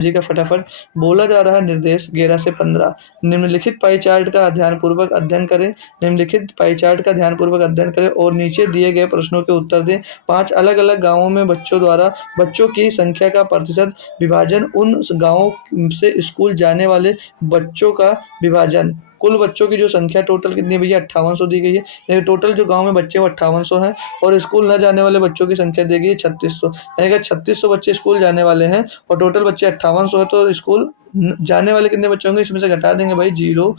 जी का फटाफट बोला जा रहा है निर्देश 11 से 15। निम्नलिखित पाई चार्ट का ध्यानपूर्वक अध्ययन करें। निम्नलिखित पाई चार्ट का ध्यानपूर्वक अध्ययन करें और नीचे दिए गए प्रश्नों के उत्तर दें। 5 अलग-अलग गांवों में बच्चों द्वारा बच्चों की संख्या का प्रतिशत विभाजन, उन गांवों से स्कूल जाने वाले बच्चों का विभाजन। कुल बच्चों की जो संख्या टोटल कितनी है भैया 5800 दी गई है, लेकिन टोटल जो गांव में बच्चे हैं वो 5800 हैं और स्कूल न जाने वाले बच्चों की संख्या दी गई है 3600, यानी कि 3600 बच्चे स्कूल जाने वाले हैं और टोटल बच्चे 5800 है। तो स्कूल जाने वाले कितने बच्चे होंगे, इसमें से घटा देंगे भाई जीरो,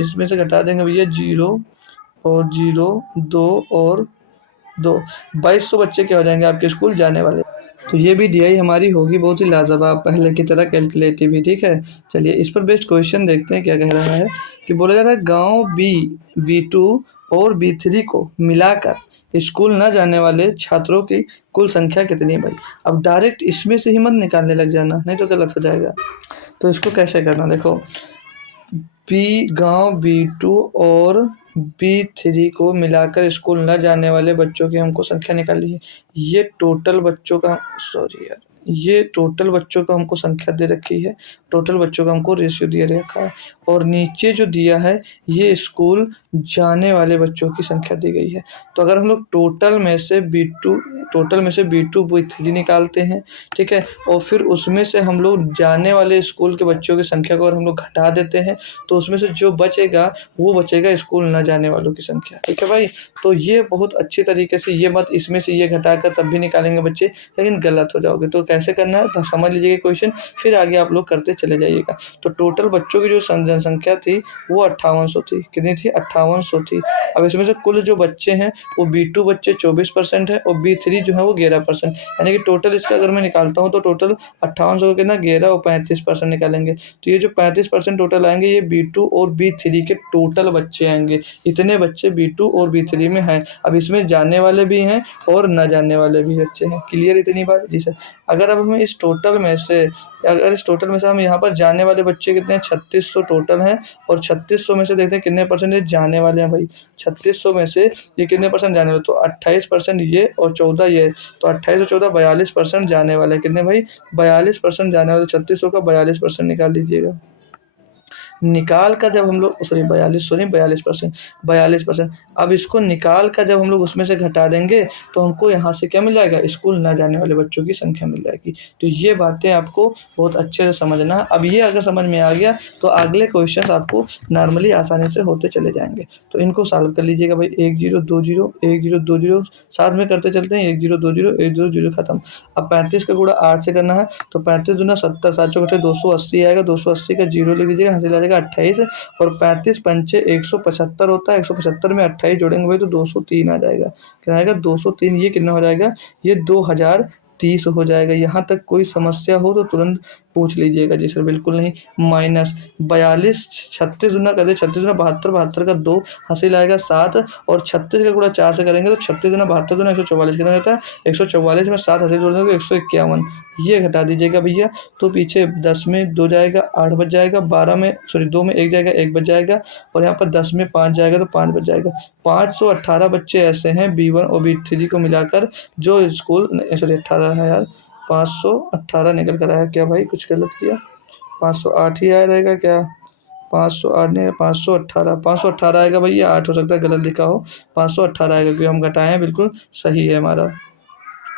इसमें से घटा देंगे भैया जीरो और जीरो, दो और दो, 2200 बच्चे क्या हो जाएंगे आपके स्कूल जाने वाले। तो ये भी डीआई हमारी होगी बहुत ही लाजवाब, पहले की तरह कैलकुलेटिव ही। ठीक है, चलिए इस पर बेस्ड क्वेश्चन देखते हैं क्या कह रहा है। कि बोला जा रहा है गांव B2 और B3 को मिलाकर स्कूल न जाने वाले छात्रों की कुल संख्या कितनी है भाई। अब डायरेक्ट इसमें से ही मत निकालने लग जाना, नहीं तो गलत हो जाएगा। तो इसको कैसे करना, देखो गांव B2 और B3 को मिलाकर स्कूल न जाने वाले बच्चों की हमको संख्या निकालनी है। ये टोटल बच्चों का, सॉरी यार, ये टोटल बच्चों का हमको संख्या दे रखी है, टोटल बच्चों का हमको रेशियो दिया रखा है। और नीचे जो दिया है ये स्कूल जाने वाले बच्चों की संख्या दी गई है। तो अगर हम लोग टोटल में से B2 B3 निकालते हैं, ठीक है, और फिर उसमें से हम लोग जाने वाले स्कूल के बच्चों की संख्या को अगर हम लोग घटा देते हैं तो उसमें से जो बचेगा वो बचेगा स्कूल न जाने वालों की संख्या। ठीक है भाई, तो ये बहुत अच्छी तरीके से, ये मत इसमें से ये घटाकर तब भी निकालेंगे बच्चे, लेकिन गलत हो जाओगे। तो कैसे करना है तो समझ लीजिएगा क्वेश्चन, फिर आगे आप लोग करते चले जाइएगा। तो टोटल बच्चों की जो जनसंख्या थी वो 5800 थी, कितनी थी 5800 थी। अब इसमें से कुल जो बच्चे हैं वो B2 बच्चे 24% है और B3 जो है वो 11%, यानी कि टोटल इसका अगर मैं निकालता हूँ तो टोटल 5800 का कितना 11 और 35% निकालेंगे। तो ये जो 35% टोटल आएंगे ये B2 और B3 के टोटल बच्चे आएंगे। इतने बच्चे B2 और B3 में हैं। अब इसमें जाने वाले भी हैं और न जाने वाले भी बच्चे हैं। क्लियर इतनी बात जी सर। अगर अब हमें इस टोटल में से हम यहाँ पर जाने वाले बच्चे कितने हैं, 3600 टोटल हैं और 3600 में से देखते हैं कितने परसेंटेज जाने वाले हैं भाई। 3600 में से ये कितने परसेंट जाने वाले, तो 28% ये और 14 ये, तो 28 और 14 42% जाने वाले हैं। कितने भाई 42% जाने वाले, 3600 का 42% निकाल लीजिएगा। निकाल कर जब हम लोग, सॉरी 42% अब इसको निकाल कर जब हम लोग उसमें से घटा देंगे तो हमको यहाँ से क्या मिल जाएगा, स्कूल ना जाने वाले बच्चों की संख्या मिल जाएगी। तो ये बातें आपको बहुत अच्छे से समझना है। अब ये अगर समझ में आ गया तो अगले क्वेश्चन आपको नॉर्मली आसानी से होते चले जाएंगे। तो इनको सॉल्व कर लीजिएगा भाई, 1 0 2 0 1 0 2 0 साथ में करते चलते हैं, 1 0 2 0 1 0 0 खत्म। अब 35 का गुणा 8 से करना है तो 35 दूना 70, 7 चौके 280 आएगा, 280 का जीरो लिख लीजिएगा, हासिल आ जाएगा 28 और 35 पंचे 175 होता है, 175 में 28 जोड़ेंगे भाई तो 203 आ जाएगा। क्या आएगा 203, ये कितना हो जाएगा, ये 2030 हो जाएगा। यहाँ तक कोई समस्या हो तो तुरंत पूछ लीजिएगा। जी सर बिल्कुल नहीं। माइनस 42, 36 गुना कर दे, 36 गुना 72, 72 का 2 हासिल आएगा 7 और 36 का गुणा 4 से करेंगे तो 36 गुना 72 गुना 144 कितना रहता है, 144 में 7 हासिल जोड़ देंगे 151, ये घटा दीजिएगा भैया। तो पीछे 10 में 2 जाएगा 8 बच जाएगा, 12 में सॉरी 2 में 1 जाएगा 1 बच जाएगा और यहाँ पर 10 में 5 जाएगा तो 5 बच जाएगा। 518 बच्चे ऐसे हैं B1 और B3 को मिलाकर जो स्कूल, सॉरी 18 है यार, 518 निकल कर आया क्या भाई, कुछ गलत किया, 508 ही आया रहेगा क्या, 508 नहीं 518 आएगा भैया, 8 हो सकता है गलत लिखा हो, 518 आएगा क्योंकि हम घटाए हैं, बिल्कुल सही है हमारा।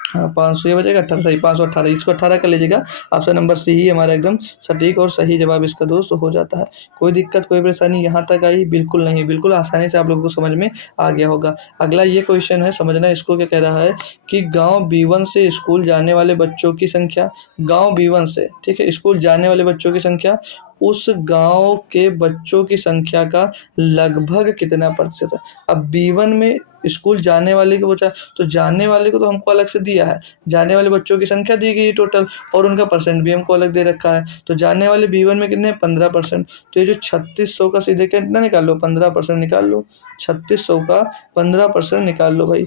हाँ 500 ये बचेगा 18, सही 518, इसको 18 कर लीजिएगा। ऑप्शन नंबर सी ही हमारा एकदम सटीक और सही जवाब इसका दोस्त हो जाता है। कोई दिक्कत कोई परेशानी यहाँ तक आई, बिल्कुल नहीं, बिल्कुल आसानी से आप लोगों को समझ में आ गया होगा। अगला ये क्वेश्चन है, समझना इसको क्या कह रहा है कि गांव B1 से स्कूल जाने वाले बच्चों की संख्या, गांव B1 से, ठीक है, स्कूल जाने वाले बच्चों की संख्या उस गांव के बच्चों की संख्या का लगभग कितना प्रतिशत है। अब B1 में स्कूल जाने वाले को बचा, तो जाने वाले को तो हमको अलग से दिया है, जाने वाले बच्चों की संख्या दी गई टोटल और उनका परसेंट भी हमको अलग दे रखा है। तो जाने वाले B1 में कितने 15%, तो ये जो 3600 का सीधे कितना निकाल लो 15% निकाल लो, 3600 का 15% निकाल लो भाई।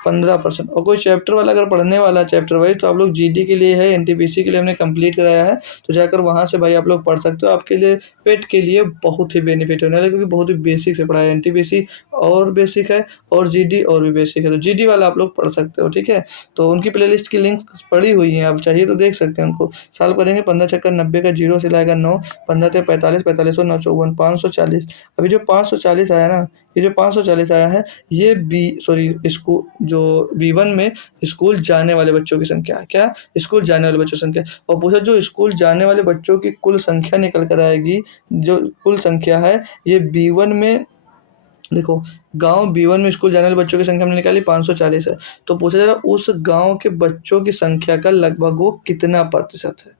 15%। और कोई चैप्टर वाला अगर पढ़ने वाला चैप्टर भाई, तो आप लोग जीडी के लिए है, एनटीपीसी के लिए हमने कंप्लीट कराया है, तो जाकर वहाँ से भाई आप लोग पढ़ सकते हो। आपके लिए पेट के लिए बहुत ही बेनिफिट होने वाला है, क्योंकि बहुत ही बेसिक से पढ़ा है। एनटीपीसी और बेसिक है और जीडी और भी बेसिक है, तो जीडी वाला आप लोग पढ़ सकते हो, ठीक है। तो उनकी प्लेलिस्ट की लिंक पड़ी हुई है, आप चाहिए तो देख सकते हैं उनको। साल पढ़ेंगे 15 छक्का 90 का, जीरो से लाएगा 9, 15 ते 45, 45 9 54, 540। अभी जो 540 आया ना, ये जो 540 आया है, ये स्कूल जो बी वन में स्कूल जाने वाले बच्चों की संख्या है। क्या? स्कूल जाने वाले बच्चों की संख्या। और पूछा जो स्कूल जाने वाले बच्चों की कुल संख्या निकल कर आएगी, जो कुल संख्या है ये बी वन में, देखो गांव बी वन में स्कूल जाने वाले बच्चों की संख्या हमने निकाली 540 है। तो पूछा जा रहा है उस गांव के बच्चों की संख्या का लगभग वो कितना प्रतिशत है,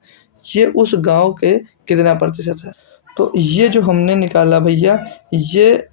ये उस गांव के कितना प्रतिशत है। तो ये जो हमने निकाला भैया, ये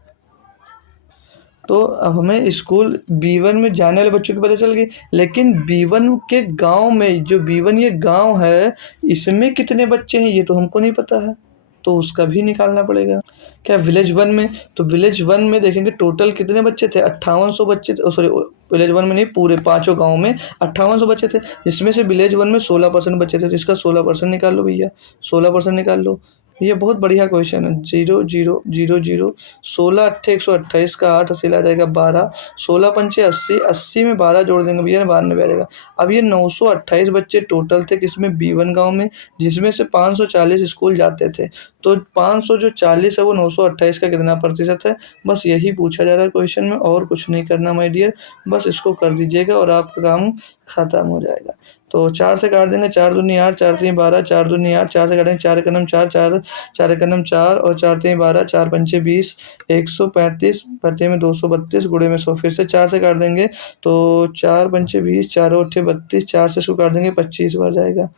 तो अब हमें स्कूल बी वन में जाने वाले बच्चों की पता चल गई, लेकिन बी वन के गांव में, जो बी वन ये गांव है, इसमें कितने बच्चे हैं ये तो हमको नहीं पता है, तो उसका भी निकालना पड़ेगा। क्या विलेज वन में? तो विलेज वन में देखेंगे टोटल कितने बच्चे थे, 5800 बच्चे थे। सॉरी, विलेज वन में नहीं, पूरे पांचों गाँव में 5800 बच्चे थे, जिसमें से विलेज वन में 16% बच्चे थे, तो इसका 16% निकाल लो भैया, 16% निकाल लो। ये बहुत बढ़िया क्वेश्चन है। 0 0 0 0, 16 अट्ठे 128 का 8 अस्सी आ जाएगा 12, 16 पंचे 80, 80 में 12 जोड़ देंगे भैया 92 आ जाएगा। अब ये 928 बच्चे टोटल थे किसमें, बी वन गाँव में, जिसमें से 540 स्कूल जाते थे। तो 500 जो 40 है वो 928 का कितना प्रतिशत है, बस यही पूछा जा रहा है क्वेश्चन में, और कुछ नहीं करना माय डियर, बस इसको कर दीजिएगा और आपका काम खत्म हो जाएगा। तो 4 से काट देंगे, 4 दूनी 8, 4 तीन 12, 4 दूनी 8, 4 से काटेंगे 4 एकनम 4, 4 4 एकनम 4 और 4 तीन 12, 4 पंचे 20, 135 भरते में 232 गुणे में 100। फिर से 4 से काट देंगे तो 4 पंचे 20, 4 अट्ठे 32, 4 से इसको काट देंगे 25 बार जाएगा।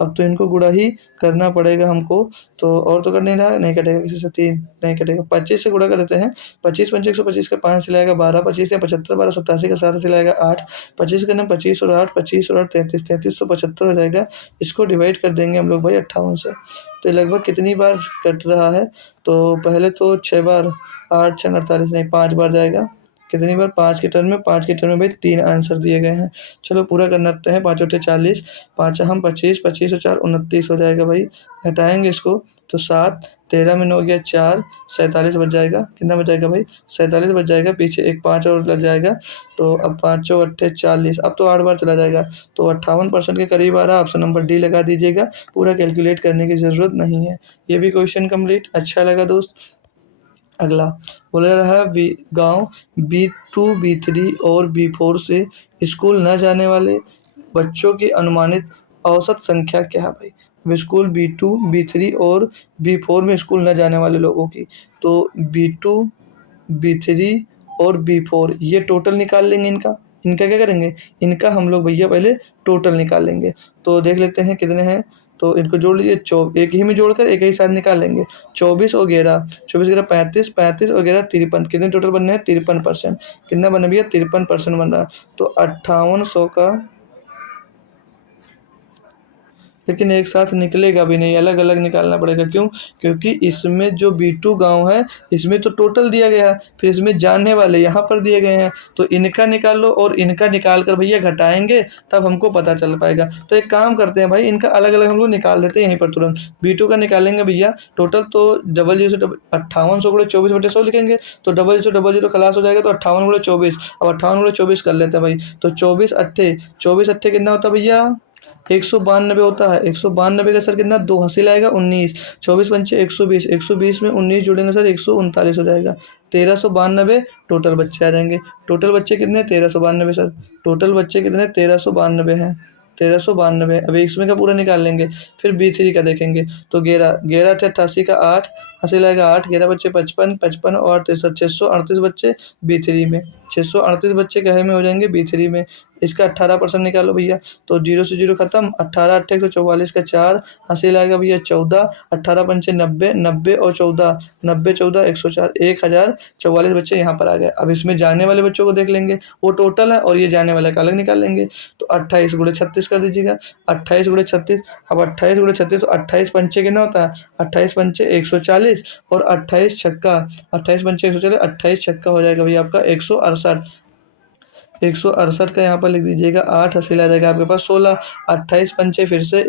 अब तो इनको गुणा ही करना पड़ेगा हमको, तो और तो कर नहीं रहा है, नहीं कटेगा किसी से, 3 नहीं कटेगा। 25 से गुणा कर देते हैं, 25 पंचे 125 का 5 से लाएगा 12, 25 या 75 12 87 का 7 से लाएगा 8, 25 का 25 और 8, 25 और 8 33, 3375 हो जाएगा। इसको डिवाइड कर देंगे हम लोग भाई 58 से, तो लगभग कितनी बार कट रहा है, तो पहले तो 6 बार, 8 6 48 नहीं 5 बार जाएगा। कितनी बार, 5 के टर्म में, 5 के टर्म में भाई 3 आंसर दिए गए हैं। चलो पूरा करना है, 5 अट्ठे 40, 5 हम 25, 25 और 4 29 हो जाएगा भाई। घटाएंगे इसको तो 7, 13 में 9 गया 4, 47 बच जाएगा। कितना बच जाएगा भाई, 47 बच जाएगा। पीछे एक 5 और लग जाएगा, तो अब 5 अट्ठे 40, अब तो 8 बार चला जाएगा, तो 58% के करीब आ रहा। ऑप्शन नंबर डी लगा दीजिएगा, पूरा कैलकुलेट करने की ज़रूरत नहीं है। ये भी क्वेश्चन कंप्लीट। अच्छा लगा दोस्त। अगला बोला रहा है गांव बी2 बी3 और बी4 से स्कूल न जाने वाले बच्चों की अनुमानित औसत संख्या क्या है भाई। स्कूल बी2 बी3 और बी4 में स्कूल न जाने वाले लोगों की, तो बी2 बी3 और बी4 ये टोटल निकाल लेंगे। इनका इनका क्या करेंगे, इनका हम लोग भैया पहले टोटल निकाल लेंगे। तो देख लेते हैं कितने हैं, तो इनको जोड़ लीजिए, एक ही में जोड़कर एक ही साथ निकाल लेंगे। 24 और 11, 24 11 35, 35 और 11 53, कितने टोटल बनने हैं 53%। कितना बना भैया, 53% बन रहा है। तो 5800 का, लेकिन एक साथ निकलेगा भी नहीं, अलग अलग निकालना पड़ेगा। क्यों? क्योंकि इसमें जो बी2 गाँव है इसमें तो टोटल दिया गया है, फिर इसमें जानने वाले यहाँ पर दिए गए हैं, तो इनका निकाल लो और इनका निकाल कर भैया घटाएंगे, तब हमको पता चल पाएगा। तो एक काम करते हैं भाई, इनका अलग अलग हम लोग निकाल देते हैं यहीं पर तुरंत। बी2 का निकालेंगे भैया टोटल, तो 5800 गुणे 24/100 लिखेंगे, तो 0000 खलास हो जाएगा, तो 58 गुणे 24। अब 58 गुणे 24 कर लेते हैं भाई, तो 24 अट्ठे कितना होता है भैया, 192 होता है। 192 का सर कितना, 2 हासिल आएगा 19, 24 पंचे 120, 120 में 19 जोड़ेंगे सर 139 हो जाएगा। 1392 टोटल बच्चे आ जाएंगे। टोटल बच्चे कितने, 1392 सर, टोटल बच्चे कितने 1392 हैं, 1392। अभी इसमें का पूरा निकाल लेंगे, फिर बी3 का देखेंगे, तो 11 11 अट्ठे 88 का 8 हासिल आएगा 8, 11 बच्चे 55, 55 और 63, 638 बच्चे बी3 में, 638 बच्चे कहे में हो जाएंगे बी3 में। इसका 18% निकालो भैया, तो 0 से 0 खत्म, 18 अट्ठे 144 का 4 हासिल आएगा भैया 14, 18 पंचे 90, 90 और 14, 90 14 104, 1044 बच्चे यहाँ पर आ गए। अब इसमें जाने वाले बच्चों को देख लेंगे, वो टोटल है और ये जाने वाला का अलग निकाल लेंगे। तो 28 गुणे 36 कर दीजिएगा, 28 गुणे 36। अब 28 गुणे 36, तो 28 पंचे कितना होता है, 28 पंचे 140 और 28 छक्का, 28 पंचे 140, 28 छक्का हो जाएगा भैया आपका 168। 168 का यहाँ पर लिख दीजिएगा 8 हासिल आ जाएगा आपके पास 16। 28 पंचे फिर से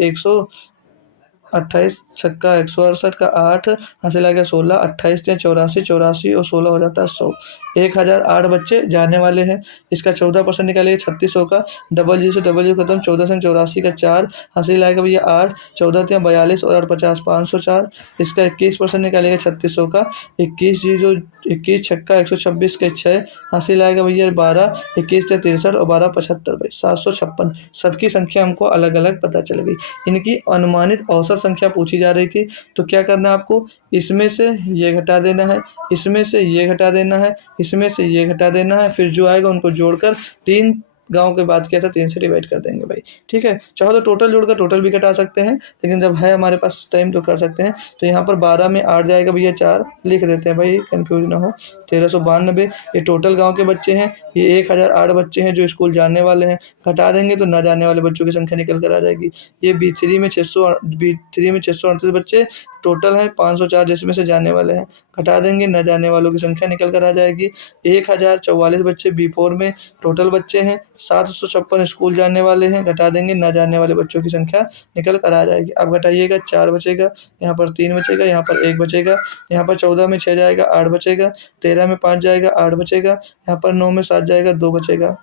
28 छक्का 168 का 8 हासिल आ गया 16। 28 या 84, 84 और 16 हो जाता है 100। 1008 बच्चे जाने वाले हैं। इसका 14% निकालिए 3600 का। डबल जीरो से डबल जीरो खत्म। 14 से 84 का 4 हासिल आएगा भैया 8। 14 या 42 और 50 504। इसका 21% निकालिएगा 3600 का। 21 छक्का 126 के 6 हासिल आएगा भैया 12। 21 या 63 और 12 75 भाई 756। सबकी संख्या हमको अलग अलग पता चल गई। इनकी अनुमानित औसत संख्या पूछी जा रही थी। तो क्या करना है आपको, इसमें से ये घटा देना है, इसमें से ये घटा देना है, इसमें से ये घटा देना है, फिर जो आएगा उनको जोड़कर 3 गाँव की बात किया था 3 से डिवाइड कर देंगे भाई। ठीक है, चाहो तो टोटल जोड़कर टोटल भी घटा सकते हैं, लेकिन जब है हमारे पास टाइम तो कर सकते हैं। तो यहाँ पर 12 में 8 जाएगा भैया 4 लिख देते हैं भाई, कंफ्यूज ना हो। 1392 ये टोटल गाँव के बच्चे हैं। ये 1008 बच्चे हैं जो स्कूल जाने वाले हैं। घटा देंगे तो ना जाने वाले बच्चों की संख्या निकल कर आ जाएगी। ये बी3 में 638 बच्चे टोटल हैं 504, जिसमें से जाने वाले हैं। घटा देंगे, न जाने वालों की संख्या निकल कर आ जाएगी। 1044 बच्चे बी4 में टोटल बच्चे हैं। 756 स्कूल जाने वाले हैं। घटा देंगे, न जाने वाले बच्चों की संख्या निकल कर आ जाएगी। अब घटाइएगा, 4 बचेगा, यहाँ पर 3 बचेगा, यहाँ पर 1 बचेगा, यहाँ पर 14 में 6 जाएगा 8 बचेगा, 13 में 5 जाएगा 8 बचेगा, यहाँ पर 9 में 7 जाएगा 2 बचेगा,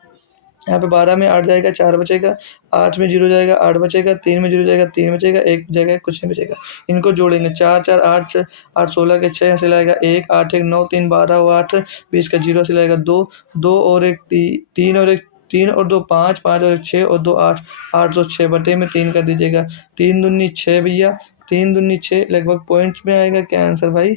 यहाँ पे 12 में 8 जाएगा 4 बचेगा, 8 में 0 जाएगा 8 बचेगा, 3 में 0 जाएगा 3 बचेगा, 1 जाएगा कुछ नहीं बचेगा। इनको जोड़ेंगे 4 4 8 8 16 के 6 हासिल आएगा 1 8 1 9 3 12 और 8 20 का 0 हासिल आएगा 2 2 और 1 3 और 1 3 और 2 5 5 और 1 6 और 2 8 806 बटे में 3 कर दीजिएगा। 3 दूनी 6 भैया, 3 दूनी 6 लगभग पॉइंट्स में आएगा क्या आंसर भाई।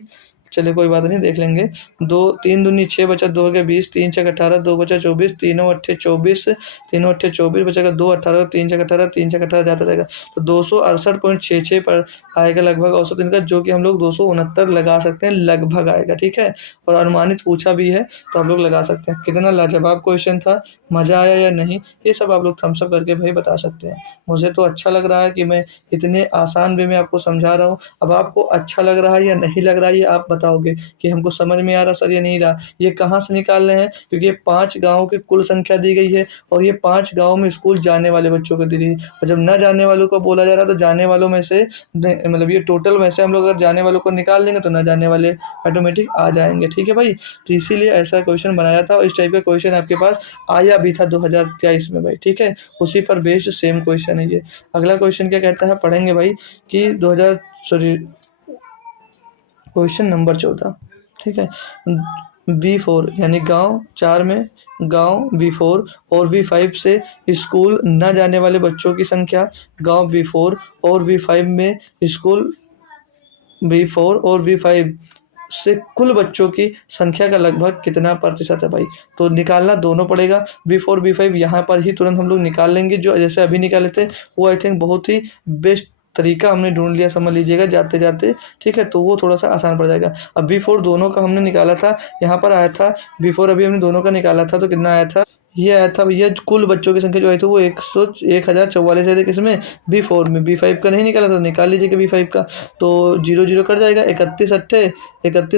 चलिए कोई बात नहीं, देख लेंगे। 2 3 दूनी 6 बचा 2 हो गया 20, 3 छक 18 2 बचा 24, तीनों अट्ठे 24, तीनों अट्ठे 24 बचेगा 2 18, 3 छक 18, 3 छक 18 जाता रहेगा। तो 268.66 पर आएगा लगभग औसत इनका, जो कि हम लोग 269 लगा सकते हैं, लगभग आएगा। ठीक है, और अनुमानित पूछा भी है तो आप लोग लगा सकते हैं। कितना लाजवाब क्वेश्चन था, मज़ा आया या नहीं, ये सब आप लोग थम्स अप करके भाई बता सकते हैं। मुझे तो अच्छा लग रहा है कि मैं इतने आसान वे में आपको समझा रहा हूँ। अब आपको अच्छा लग रहा है या नहीं लग रहा है, ये आप बताओगे कि हमको समझ में आ रहा सर या नहीं रहा। ये कहाँ से निकाल रहे हैं, क्योंकि ये 5 गाँव की कुल संख्या दी गई है और ये 5 गाँव में स्कूल जाने वाले बच्चों को दी गई है। और जब न जाने वालों को बोला जा रहा तो जाने वालों में से मतलब ये टोटल में से हम लोग अगर जाने वालों को निकाल देंगे तो न जाने वाले ऑटोमेटिक आ जाएंगे। ठीक है भाई, तो इसीलिए ऐसा क्वेश्चन बनाया था और इस टाइप का क्वेश्चन आपके पास आया भी था 2023 में भाई। ठीक है, उसी पर बेस्ड सेम क्वेश्चन है ये। अगला क्वेश्चन क्या कहता है पढ़ेंगे भाई कि क्वेश्चन नंबर 14। ठीक है, V4 यानी गांव 4 में गांव V4 और V5 से स्कूल न जाने वाले बच्चों की संख्या गांव V4 और V5 में स्कूल V4 और V5 से कुल बच्चों की संख्या का लगभग कितना प्रतिशत है भाई। तो निकालना दोनों पड़ेगा, V4 V5 यहाँ पर ही तुरंत हम लोग निकाल लेंगे। जो जैसे अभी निकाले थे वो आई थिंक बहुत ही बेस्ट तरीका हमने ढूंढ लिया, समझ लीजिएगा जाते जाते। ठीक है, तो वो थोड़ा सा आसान पड़ जाएगा। अब V4 दोनों का हमने निकाला था, यहाँ पर आया था V4 अभी हमने दोनों का निकाला था तो कितना आया था, ये आया था भैया कुल बच्चों की संख्या जो आई थी वो 1044 आए थे। किसमें, V4 में। V5 का नहीं निकाला था, निकाल लीजिए V5 का। तो 0 0 कट जाएगा, 31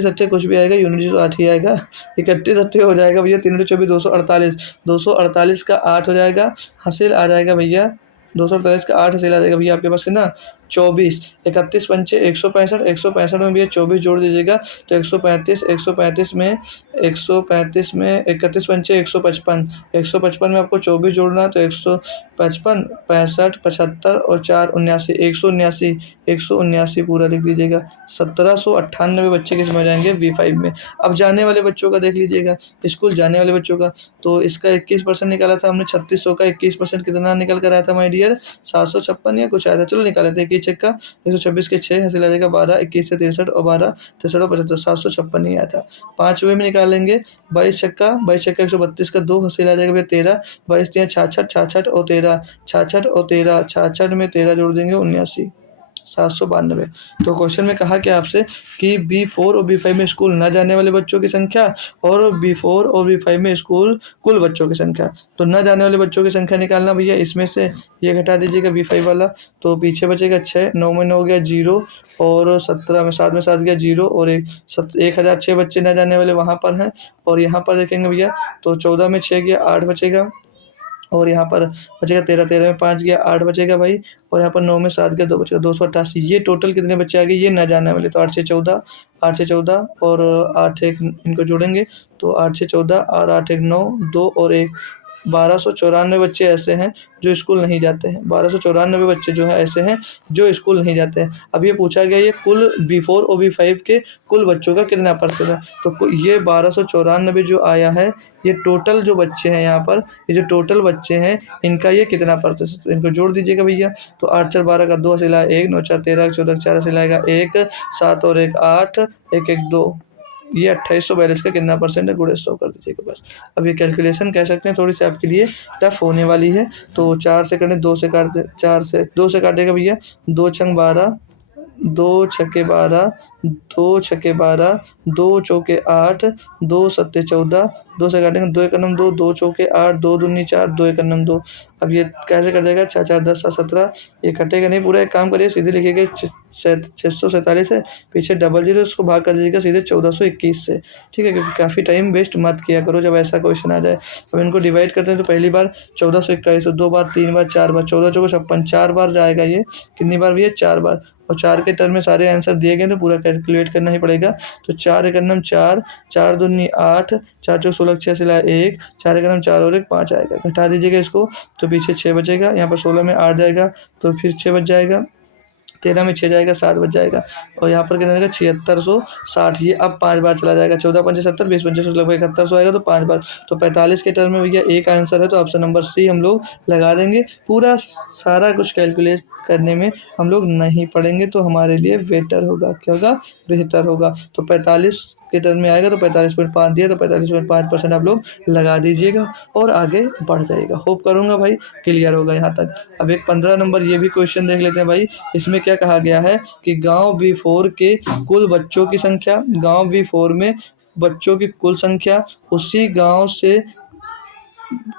अट्ठे कुछ भी आएगा, यूनिट तो 8 ही आएगा। 31 अट्ठे हो जाएगा भैया 3 24 248, 248 का 8 हो जाएगा, हासिल आ जाएगा भैया 248 का 8 हासिल आ जाएगा भैया आपके पास है ना 24। 31 पंचे 165, 165 में भैया 24 जोड़ दीजिएगा तो 135, 135 में 31 पंचे 155, 155 में आपको 24 जोड़ना तो 155, 65, 75 और 4 79, 179, 179 पूरा लिख दीजिएगा। 1798 बच्चे किस में हो जाएंगे, V5 में। अब जाने वाले बच्चों का देख लीजिएगा, स्कूल जाने वाले बच्चों का, तो इसका 21% निकाला था हमने 3600 का। 21% कितना निकल कर आया था माय डियर, 756 या कुछ आया था। चलो निकाल लेते हैं। 21 का 126 के 6 हासिल आ जाएगा 12, 21 से 63 और 12 63 और 75, 756 नहीं आया था। 5वें में निकाल लेंगे। 22 छक्का 132 का 2 हासिल आ जाएगा 13, 22 66 66 और 13 66 और 13 66 में 13 जोड़ देंगे 79, 792। तो क्वेश्चन में कहा क्या आपसे कि B4 और B5 में स्कूल न जाने वाले बच्चों की संख्या और B4 और B5 में स्कूल कुल बच्चों की संख्या। तो न जाने वाले बच्चों की संख्या निकालना भैया, इसमें से ये घटा दीजिएगा B5 वाला, तो पीछे बचेगा 6, 9 में 9 हो गया 0 और 17 में 7 में 7 गया 0 और 1006 बच्चे न जाने वाले वहाँ पर हैं। और यहाँ पर देखेंगे भैया तो 14 में 6 गया 8 बचेगा और यहाँ पर बचेगा 13, 13 में 5 गया 8 बचेगा भाई और यहाँ पर 9 में 7 गया 2 बचेगा 288। ये टोटल कितने बच्चे आ गए ये न जाने वाले, तो 8 से 14, 8 से 14 और 8 एक इनको जोड़ेंगे तो 8 से 14 और 8 एक 9, 2 और 1 1294 बच्चे ऐसे हैं जो स्कूल नहीं जाते हैं। 1294 बच्चे जो है ऐसे हैं जो स्कूल नहीं जाते हैं। अब ये पूछा गया ये कुल B4 और B5 के कुल बच्चों का कितना प्रतिशत है, तो ये 1294 जो आया है ये टोटल जो बच्चे हैं यहाँ पर, ये जो टोटल बच्चे हैं इनका ये कितना प्रतिशत, इनको जोड़ दीजिएगा भैया। तो 8 4 12 का 2 सिला 1, 9 4 13 14 4 सिलाएगा 1, 7 और 1 8, 1 1 2, ये 2842 का कितना परसेंट है, गुणे 100 कर दीजिएगा बस। अब ये कैलकुलेशन कह सकते हैं थोड़ी सी आपके लिए टफ होने वाली है। तो 4 से करें 2 से काट दे, 4 से 2 से काटेगा भैया, 2 छंग 12, 2 छक्के 12, 2 छक्के 12, 2 चौके 8, 2 सत्ते 14, 2 से काटेंगे 2 एकम 2, 2 चौके 8, 2 दूनी 4, 2 एकम 2। अब ये कैसे कट जाएगा, 4 4 10 7 17, ये कटेगा नहीं पूरा। एक काम करिए सीधे लिखिएगा 647 है, पीछे डबल जीरो उसको भाग कर दीजिएगा सीधे 1421 से, ठीक है, क्योंकि काफ़ी टाइम वेस्ट मत किया करो जब ऐसा क्वेश्चन आ जाए। अब इनको डिवाइड करते हैं तो पहली बार 1421, 2 बार 3 बार 4 बार 14 चौको 56, 4 बार जाएगा ये, कितनी बार भैया 4 बार, और 4 के टर्म में सारे आंसर दिए गए तो पूरा कैलकुलेट करना ही पड़ेगा। तो 4 एकम 4, 4 दूनी 8, 4 चौक 16 6 सिला 1, 4 एकम 4 और 1 5 आएगा, घटा दीजिएगा इसको तो पीछे 6 बचेगा, यहाँ पर 16 में 8 जाएगा तो फिर 6 बच जाएगा, 13 में 6 जाएगा 7 बच जाएगा और यहाँ पर कितना जाएगा 7660। ये अब 5 बार चला जाएगा, 14 पंचे 70, 20 पंचे 16 लगभग 7100 आएगा तो 5 बार, तो 45 के टर्म में भैया एक आंसर है, तो ऑप्शन नंबर सी हम लोग लगा देंगे। पूरा सारा कुछ कैलकुलेट करने में हम लोग नहीं पढ़ेंगे तो हमारे लिए बेटर होगा, क्या होगा, बेहतर होगा। तो 45 के टर्म में आएगा तो 45.5 दिया तो 45.5% आप लोग लगा दीजिएगा और आगे बढ़ जाएगा। होप करूँगा भाई क्लियर होगा यहाँ तक। अब एक 15 नंबर ये भी क्वेश्चन देख लेते हैं भाई। इसमें क्या कहा गया है कि गांव B4 के कुल बच्चों की संख्या, गांव B4 में बच्चों की कुल संख्या उसी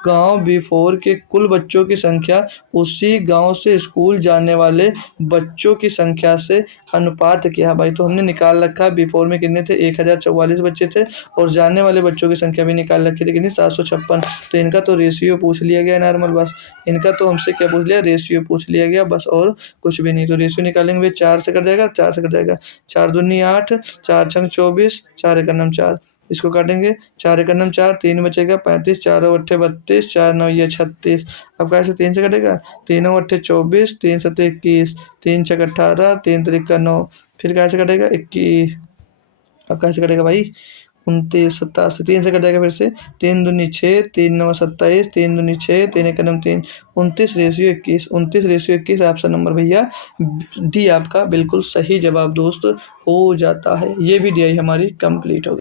गांव B4 के कुल बच्चों की संख्या उसी गांव से स्कूल जाने वाले बच्चों की संख्या से अनुपात क्या है भाई। तो हमने निकाल रखा है B4 में कितने थे, 1044 बच्चे थे और जाने वाले बच्चों की संख्या भी निकाल रखी थी कितनी, 756। तो इनका तो रेशियो पूछ लिया गया नॉर्मल, बस इनका तो हमसे क्या पूछ लिया, रेशियो पूछ लिया गया बस, और कुछ भी नहीं। तो रेशियो निकालेंगे 4 से कट जाएगा, 4 से कट जाएगा, 4 दूनी 8, 4 छंग 24, 4 एकम 4, इसको काटेंगे 4 एकम 4, 3 बचेगा 35, 4 अट्ठे 32, 4 9 ये 36। अब कैसे 3 से कटेगा, 3 अट्ठे 24, 3 सत्ते 21, 3 छक 18, 3 त्रिका 9, फिर कैसे कटेगा 21। अब कैसे कटेगा भाई 29 87, 3 से कटेगा फिर से, 3 दूनी 6, 3 9 27, 3 दूनी 6, 3 एकम 3, 29 रेशियो 21, 29 रेशियो 21 ऑप्शन नंबर भैया डी आपका बिल्कुल सही जवाब दोस्त हो जाता है। ये भी डी हमारी कंप्लीट हो गई।